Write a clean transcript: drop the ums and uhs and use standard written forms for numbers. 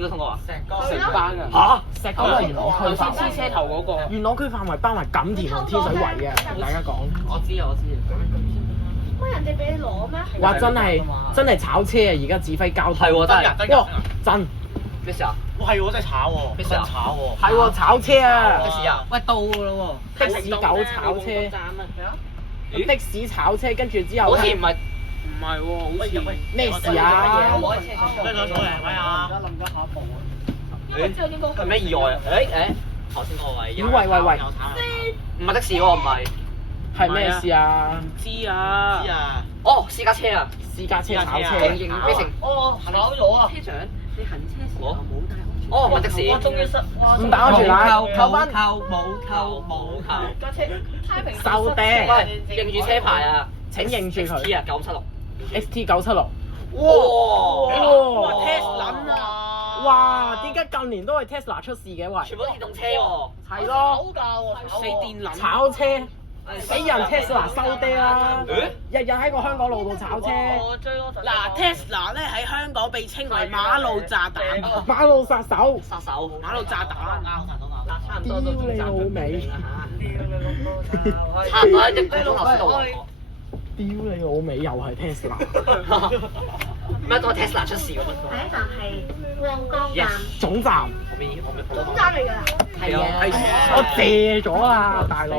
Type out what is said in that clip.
邊個通過啊？成班啊！嚇！石嗰個元朗區範黐圍，車頭嗰個。元朗區範圍包埋錦田同天水圍嘅，同大家講。我知啊，我知。乜人哋俾你攞咩？哇！真係炒車啊！而家指揮交通係喎，真係。哇！真咩事啊？哇係喎，真係炒喎，咩事啊？炒喎。係喎，炒車啊！咩事啊？喂，到㗎啦喎！的士狗炒車，的士炒車，跟住之後咧好似唔係喎，好似咩事啊？咩咗錯嚟？喂啊！因知道應該係咩意外啊？誒，頭先嗰個位。喂，唔係的士喎，唔係。係咩事啊？知啊。知啊！哦，私家車啊！私家車炒車，認咩成？哦，炒咗啊！車長，你行車時候冇戴安全哦，唔係的士。我終於失，唔打安全帶，扣分。冇扣。架車太平收爹喂，認住車牌啊！請認住佢。 T 啊，976。XT 976。哇！Tesla 啊！哇！點解近年都係 Tesla 出事嘅喂？全部都電動車喎。係咯，死電撚！炒車，死人 Tesla 收爹啦！日日喺個香港路度炒車，嗱 Tesla 咧喺香港被稱為馬路炸彈，馬路殺手，殺手。馬路炸彈。屌你老味！差唔多1個鐘頭先到喎。屌你老味，又係 Tesla。咩都係 Tesla 出事喎。第一站係旺角站，總站我未總站嚟㗎啦。係啊，我借咗啊，大佬。